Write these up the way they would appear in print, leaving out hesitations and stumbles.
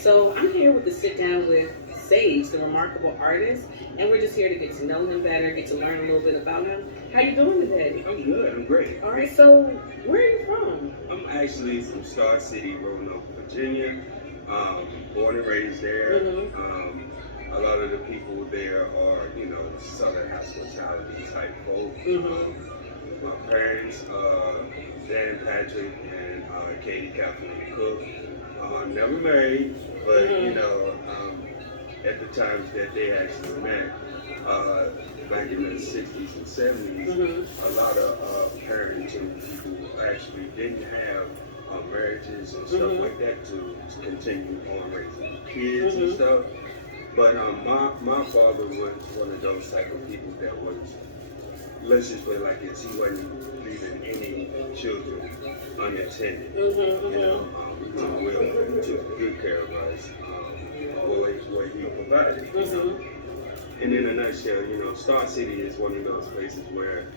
So I'm here with the sit down with Sage, the remarkable artist, and we're just here to get to know him better, get to learn a little bit about him. How you doing today? I'm good. I'm great. All right. So where are you from? I'm actually from Star City, Roanoke, Virginia. Born and raised there. Mm-hmm. A lot of the people there are, Southern hospitality type folk. Mm-hmm. My parents, Dan Patrick and Katie Kathleen Cook, never married, but at the times that they actually met, uh, back in the 60s and 70s, Mm-hmm. a lot of parents and people actually didn't have marriages and stuff Mm-hmm. like that to continue on raising kids and Mm-hmm. stuff. But my father was one of those type of people that was, let's just put it like this, he wasn't leaving any children unattended. Mm-hmm. He took well, took good care of us, boys, what he provided. Mm-hmm. And in a nutshell, Star City is one of those places where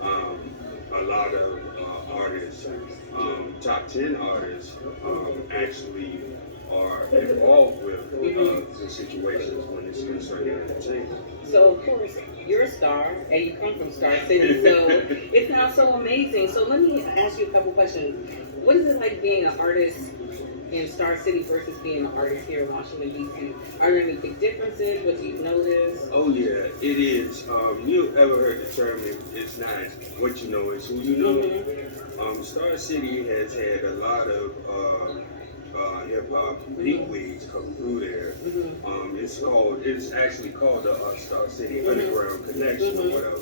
a lot of artists, top 10 artists, actually are involved with the situations when it's concerning entertainment. So of course you're a star, and you come from Star City, so it's not so amazing. So let me ask you a couple questions. What is it like being an artist in Star City versus being an artist here in Washington D.C.? Are there any big differences? What do you notice? Oh yeah, it is. You ever heard the term? It's not what you know, it's who you know. Mm-hmm. Star City has had a lot of hip hop bigwigs come through there. Mm-hmm. It's actually called the Star City Underground Connection or whatever.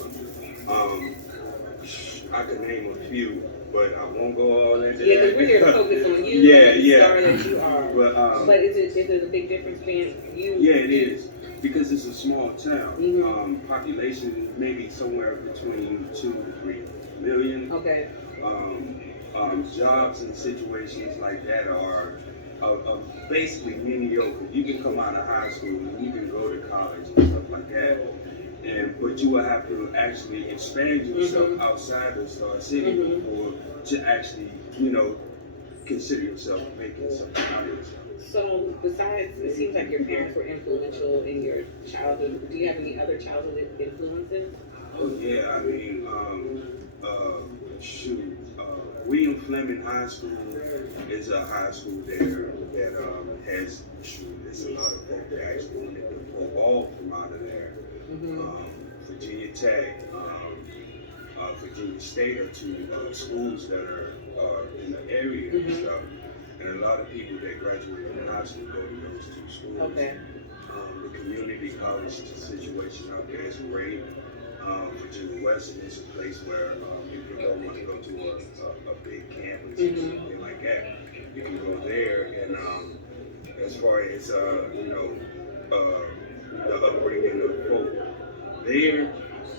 I could name a few, but I won't go all into Yeah, that. because we're here to focus on you Yeah, and the yeah. star that you are. But is it a big difference being you? Yeah, it is. Because it's a small town. Mm-hmm. Population maybe somewhere between 2 to 3 million. Okay. Jobs and situations like that are basically mediocre. You can come out of high school and you can go to college and stuff like that. But you will have to actually expand yourself outside of Star City before to actually, consider yourself making something out of yourself. So, besides, it seems like your parents were influential in your childhood. Do you have any other childhood influences? Oh yeah, I mean, shoot, William Fleming High School is a high school there that has, shoot, there's a lot of folk that actually wanted to pull ball from out of there. Virginia Tech, Virginia State are two schools that are in the area and stuff. And a lot of people that graduate from high school go to those two schools. Okay. The community college situation out there is great. Virginia Western is a place where if you don't want to go to a big campus or something like that, you can go there. And as far as the upbringing of folk there,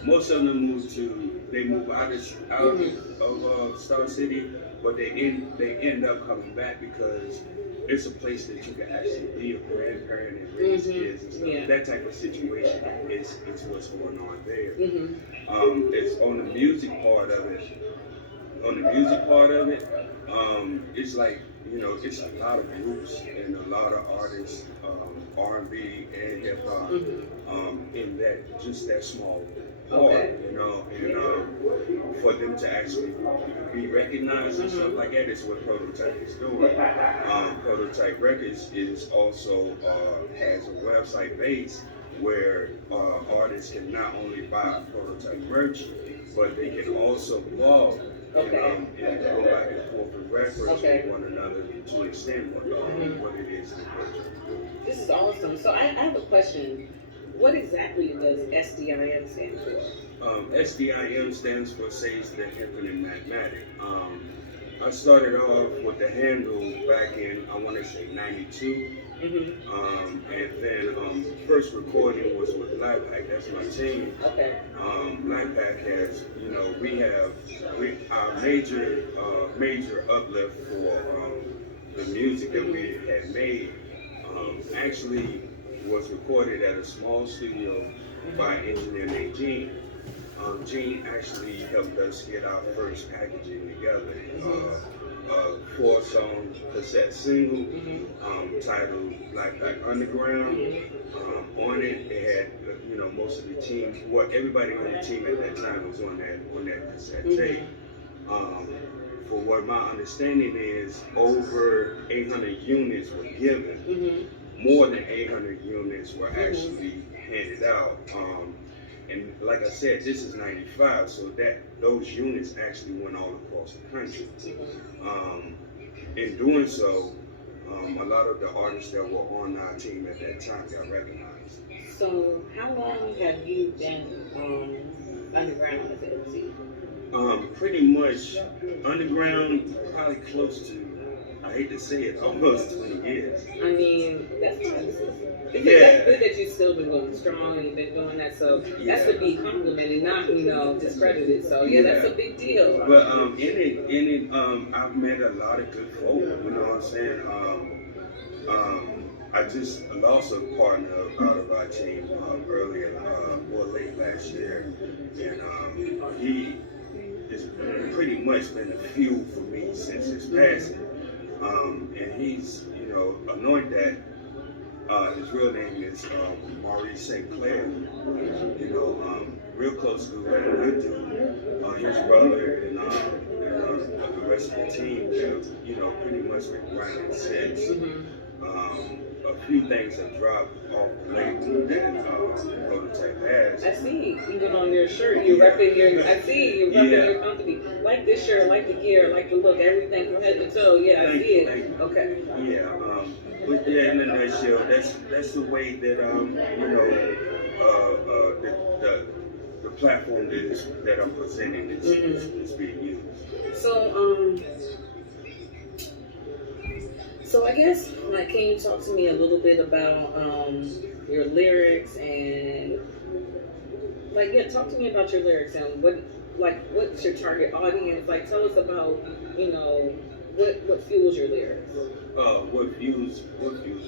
most of them move out of Star City, but they end up coming back because it's a place that you can actually be a grandparent and raise kids and stuff. Yeah. That type of situation is what's going on there. Mm-hmm. It's on the music part of it. It's like, it's a lot of groups and a lot of artists, R&B and hip hop, in that small part, and for them to actually be recognized and stuff like that is what ProDoeType is doing. ProDoeType.Rec is also has a website base where artists can not only buy ProDoeType merch, but they can also blog and go back and forth and reference with one another to extend what it is that they're trying to do. This is awesome. So I have a question. What exactly does SDIM stand for? SDIM stands for Sage the Infinite Mathematic. I started off with the handle back in, I want to say 92. And then first recording was with Blackpack, that's my team. Okay. Blackpack has, our major uplift for the music that we had made actually was recorded at a small studio by an engineer named Gene. Gene actually helped us get our first packaging together. four-song cassette single Mm-hmm. titled Black Underground. On it, it had most of the team, well, everybody on the team at that time was on that cassette tape. Um, for what my understanding is, over 800 units were given. More than 800 units were actually handed out. And like I said, this is 95, so that those units actually went all across the country. In doing so, a lot of the artists that were on our team at that time got recognized. So, how long have you been underground as an MC? Pretty much underground, probably close to, I hate to say it, almost 20 years. I mean, that's nice. That's good that you've still been going strong and you've been doing that. So that's to be complimented, not discredited. So that's a big deal. But in it, I've met a lot of good folk. You know what I'm saying? I just lost a partner out of our team earlier, late last year, and he has pretty much been a fuel for me since his passing. And he's, anointed that. His real name is Maurice St. Clair. Real close to a good dude. His brother and the rest of the team have, pretty much been grinding since. A few things have dropped off the label that ProDoeType has. I see. Even on your shirt, you're repping your. I see you're repping your company. Like this shirt, like the gear, like the look, everything from head to toe. Yeah, I see it. Okay. Yeah. But in a nutshell, that's the way that the platform that I'm presenting is being used. So I guess, can you talk to me a little bit about your lyrics and, talk to me about your lyrics and what's your target audience? Tell us about, what fuels your lyrics. What fuels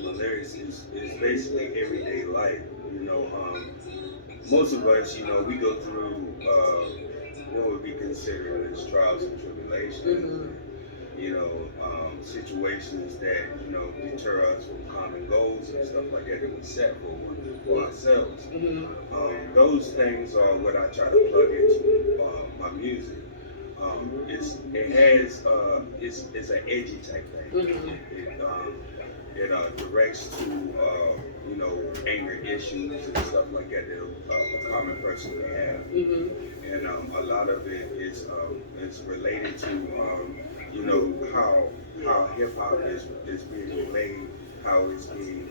my lyrics is basically everyday life. Most of us, we go through what would be considered as trials and tribulations. Situations that deter us from common goals and stuff like that we set for ourselves. Those things are what I try to plug into my music. It's an edgy type thing. It directs to anger issues and stuff like that a common person may have. And a lot of it is related to how hip hop is being made, how it's being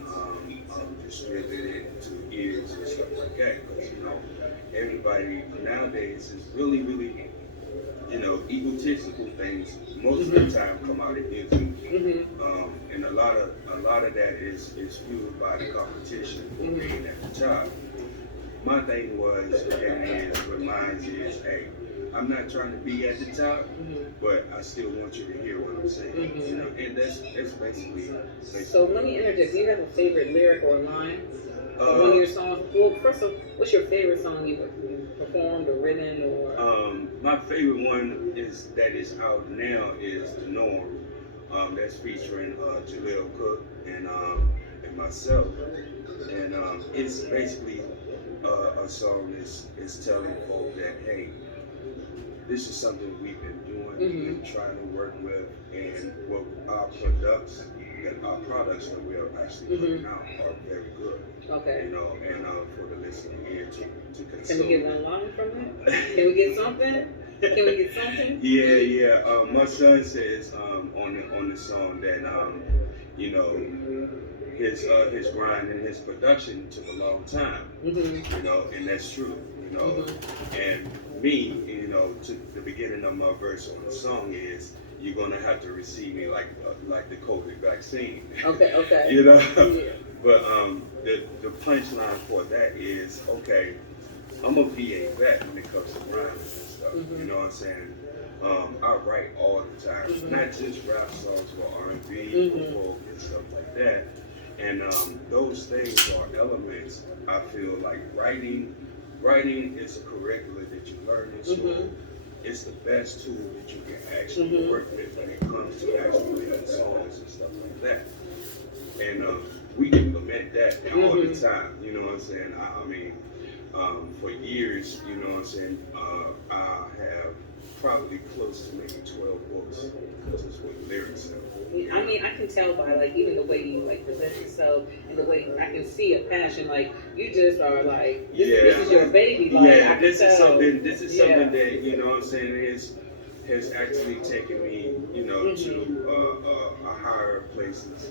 distributed to ears and stuff like that. Because everybody nowadays is really egotistical things most of the time come out in music. And a lot of that is fueled by the competition for being at the top. My thing was, and is, what mine is, hey, I'm not trying to be at the top, but I still want you to hear what I'm saying. And that's basically. So let me interject. Do you have a favorite lyric or line? One of your songs. Well, first of all, what's your favorite song you performed or written or? My favorite one that is out now is The Norm. That's featuring Jaleel Cook and myself, and it's basically a song that's telling folk that, hey, this is something we've been doing, we've been trying to work with, and what our products that we are actually putting out are very good. Okay. And for the listening ear to consume. Can we get one line from it? Can we get something? Can we get something? Yeah. My son says on the song that his grind and his production took a long time. And that's true. And me, to the beginning of my verse on the song is, you're gonna have to receive me like the COVID vaccine. Okay. Yeah. But the punchline for that is, okay, I'm a VA vet when it comes to rhyming and stuff. You know what I'm saying? I write all the time, not just rap songs, but R&B, folk, and stuff like that. And those things are elements. I feel like writing is a curriculum that you learn in school. it's the best tool that you can actually work with when it comes to actually making songs and stuff like that. And we implement that all the time. You know what I'm saying? I mean, for years, you know what I'm saying, I have probably close to maybe 12 books just with lyrics in them. I mean, I can tell by like even the way you like present yourself and the way I can see a passion. Like you just are like this is your baby. Like I can this is tell. something. This is something that you know what I'm saying has actually taken me, you know, to a higher places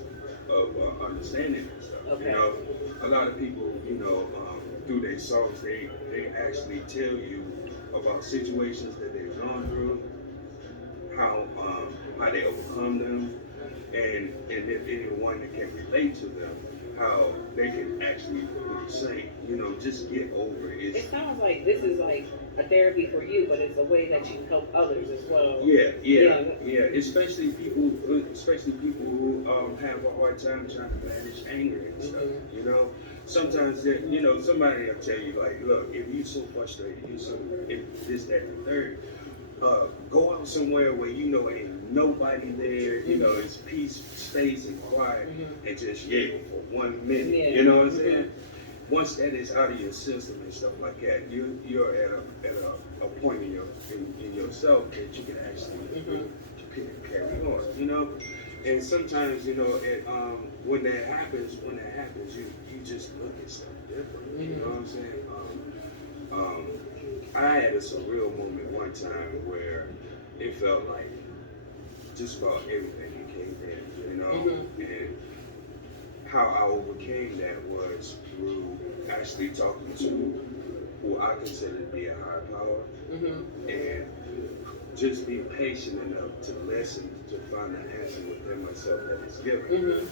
of understanding and stuff. Okay. You know, a lot of people, you know, through their songs, they actually tell you about situations that they've gone through, how they overcome them, and if anyone that can relate to them, how they can actually do the same. You know, just get over it. It sounds like this is like a therapy for you, but it's a way that you help others as well. Yeah. Especially people who have a hard time trying to manage anger and stuff. You know, sometimes you know somebody will tell you like, look, if you're so frustrated, if this, that, and the third. Go out somewhere where you know ain't nobody there, you know, it's peace, space, and quiet, and just yell for 1 minute. Yeah. You know what I'm saying? Once that is out of your system and stuff like that, you're at a point in yourself that you can actually carry on. You know, and sometimes you know when that happens, you just look at stuff different. You know what I'm saying? I had a surreal moment one time where it felt like just about everything came in, you know, and how I overcame that was through actually talking to who I consider to be a higher power, and just be patient enough to listen, to find an answer within myself that is given,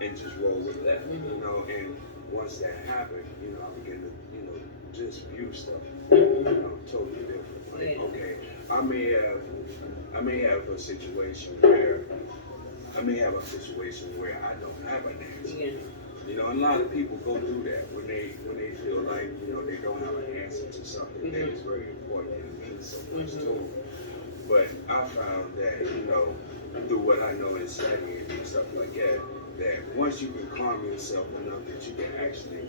and just roll with that, you know, and once that happened, you know, I began to, you know, just view stuff, you know, totally different. Like, okay, I may have a situation where I don't have an answer. You know, and a lot of people go through that when they feel like, you know, they don't have an answer to something that is very important and means so much to them. But I found that, you know, through what I know in studying and stuff like that, that once you can calm yourself enough that you can actually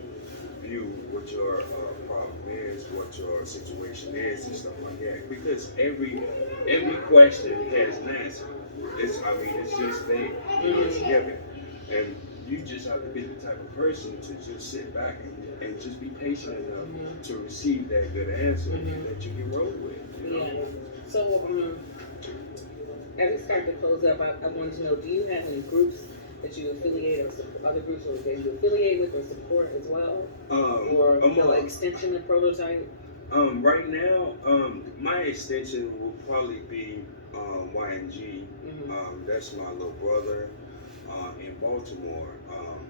view what your problem is, what your situation is, and stuff like that. Because every question has an answer. It's just there. You know, it's given, and you just have to be the type of person to just sit back and just be patient enough to receive that good answer that you can roll with. You know? Yeah. So, as we start to close up, I wanted to know: do you have any groups that you affiliate or support, other groups or that you affiliate with or support as well, or an extension of ProDoeType? Right now, my extension will probably be YNG. That's my little brother in Baltimore.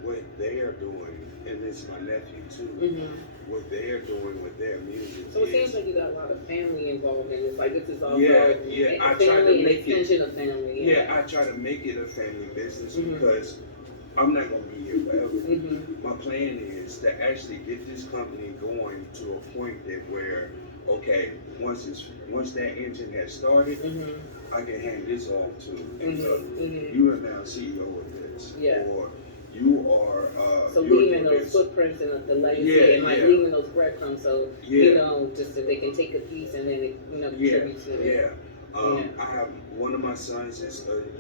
What they are doing, and it's my nephew too. What they are doing with their music. So it seems like you got a lot of family involved in this. Like this is also I try to make an extension of family. I try to make it a family business because I'm not going to be here forever. My plan is to actually get this company going to a point that where, okay, once that engine has started, I can hand this off to you are now CEO of this, or you are so leaving those footprints and the legacy and like leaving those breadcrumbs, so you know, just so they can take a piece and then contribute to it. I have one of my sons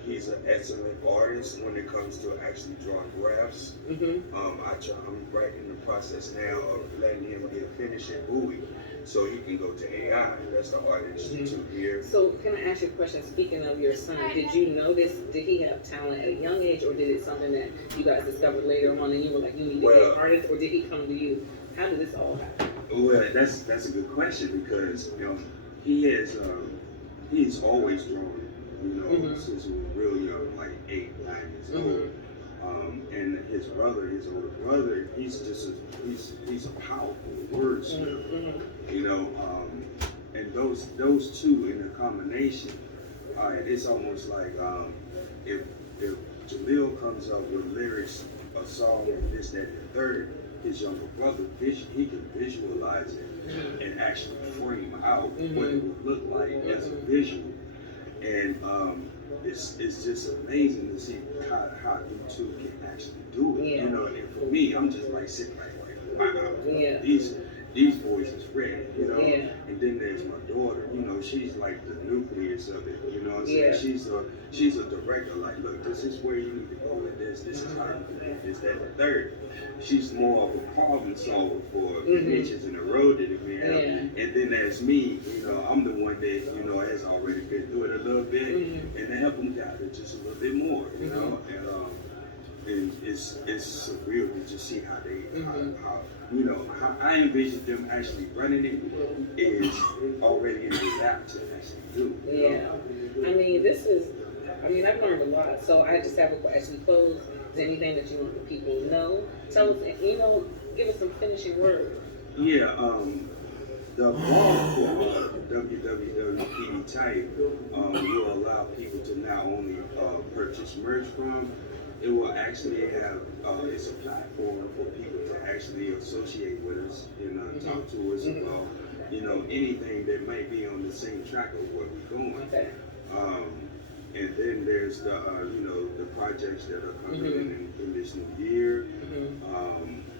he's an excellent artist when it comes to actually drawing graphs. I'm right in the process now of letting him get finished at Bowie so he can go to AI. That's the artist too here. So can I ask you a question? Speaking of your son, did you notice, did he have talent at a young age, or did it something that you guys discovered later on and you were like, you need to be an artist, or did he come to you? How did this all happen? Well, that's a good question because you know he's always drawn, you know, since he was real young, like 8, 9 years old. And his older brother, he's a powerful wordsmith, you know. And those two in a combination, it's almost like if Jaleel comes up with lyrics, a song, and this, that, and the third, his younger brother, he can visualize it and actually frame out what it would look like as a visual. And it's just amazing to see how you two can actually do it. You know, and for me, I'm just like sitting like, wow, these boys is ready, you know. And then there's my daughter, you know, she's like the nucleus of it, you know what I'm saying? She's a director, like, look, this is where you need to go with this is how you do this, that, and the third. She's more of a problem solver for the niches in the road that we have. And then there's me, you know, I'm the one that, you know, has already been through it a little bit, and to help them guide it just a little bit more, you know. And it's surreal to just see how they, how you know, how I envision them actually running it is already in the lab to actually do. I mean, I've learned a lot. So I just have a question. Close. Is there anything that you want the people to know? Tell us, you know, give us some finishing words. Yeah, the blog for ProDoeType will allow people to not only purchase merch from, it will actually have, it's a platform for people to actually associate with us and talk to us about, you know, anything that might be on the same track of where we're going. And then there's the, you know, the projects that are coming in this new year.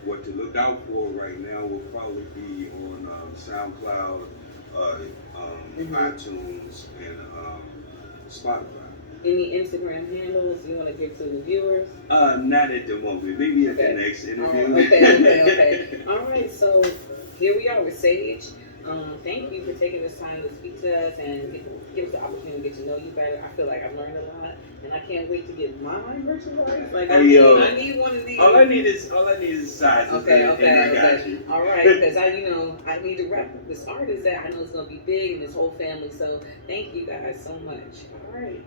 What to look out for right now will probably be on SoundCloud, iTunes, and Spotify. Any Instagram handles you want to give to the viewers? Not at the moment. Maybe at the next interview. Okay. All right, so here we are with Sage. Thank you for taking this time to speak to us and give us the opportunity to get to know you better. I feel like I've learned a lot, and I can't wait to get my merchandise. Like I need one of these. All I need is sizes. Okay. I got you. All right, because I need to rep this artist that I know is gonna be big and his whole family. So thank you guys so much. All right.